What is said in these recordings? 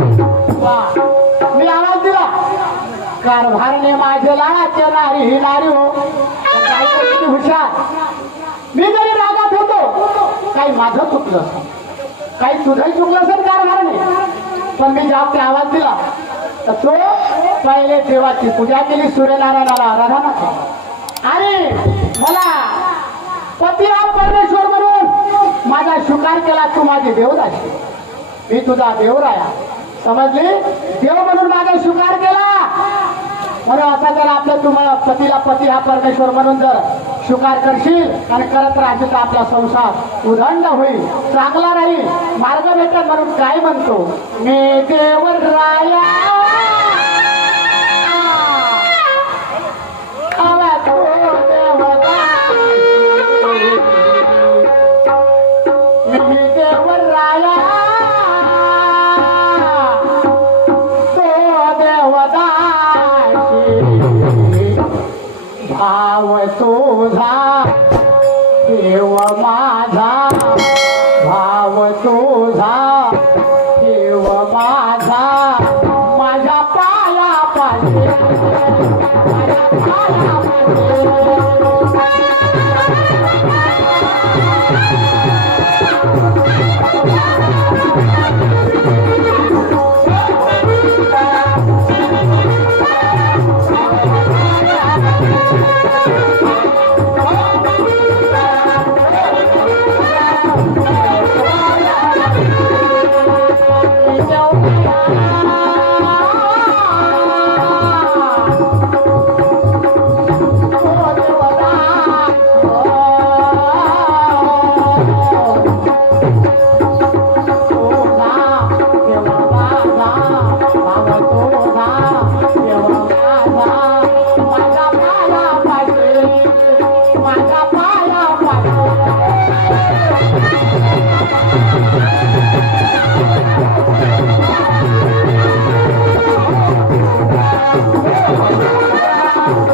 मी आवाज दिला कारभारने माझे लाडाचे नारी ही नारी हो. किती हुशार? मी जरी रागात होतो काही माझं चुकलं. काही तुझंही चुकलं असेल कारभारने. पण मी जास्त आवाज दिला तर तो पहिले देवाची पूजा केली सूर्यनारायणाला राधानाथ आणि मला पती हा परमेश्वर म्हणून माझा स्वीकार केला तू माझी देवदाशी मी तुझा देवराया. समजली? देव म्हणून माझा स्वीकार केला. म्हणून असा जर आपल्या तुम्हाला पतीला पती हा परमेश्वर म्हणून जर स्वीकार करशील आणि करत राहशील तर आपला संसार उदंड होईल. चांगला राहील. मार्ग भेटत म्हणून काय म्हणतो? मी देवर राया. भाव तुझा देव माझा भाव तुझा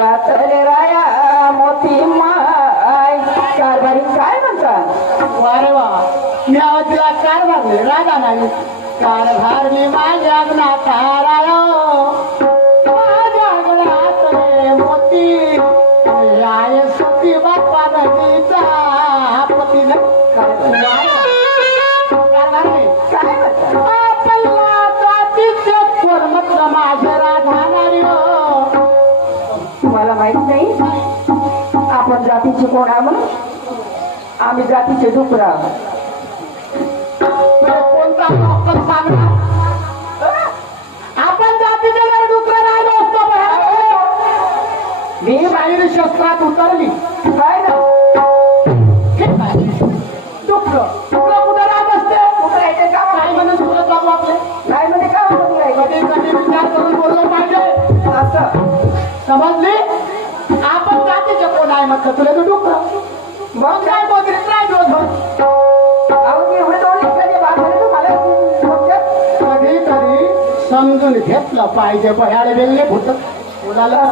राया मोती माय. कारभारी काय म्हणतात वारे वा. मी दिला कारभार नाही राधा नाही. कारभार मी माझ्या नाथा रायो माझ्या गळ्यात माहीत नाही. आपण जातीचे कोण आहोत? आम्ही जातीचे डुकरा म्हणजे कोणता सांगणार आपण जातीचे जर डुकर राहिलो असतो मी बाहेर शस्त्रात उतरली. काय ना डुकर डुकर कुठे राहत असते? डुकरायचे काय गाव म्हणून सुरत बाबू आपले. काय म्हणजे काय म्हणून राहिले कधी कधी विचार करून बोललं पाहिजे. असं. समजली? म्हटलं तुला तू डुकर मग काय बोलत? राहिलो अहो मी एवढे इकडे तुम्हाला कधी कधी समजून घेतलं पाहिजे बयाड वेगळे भूत मुलाला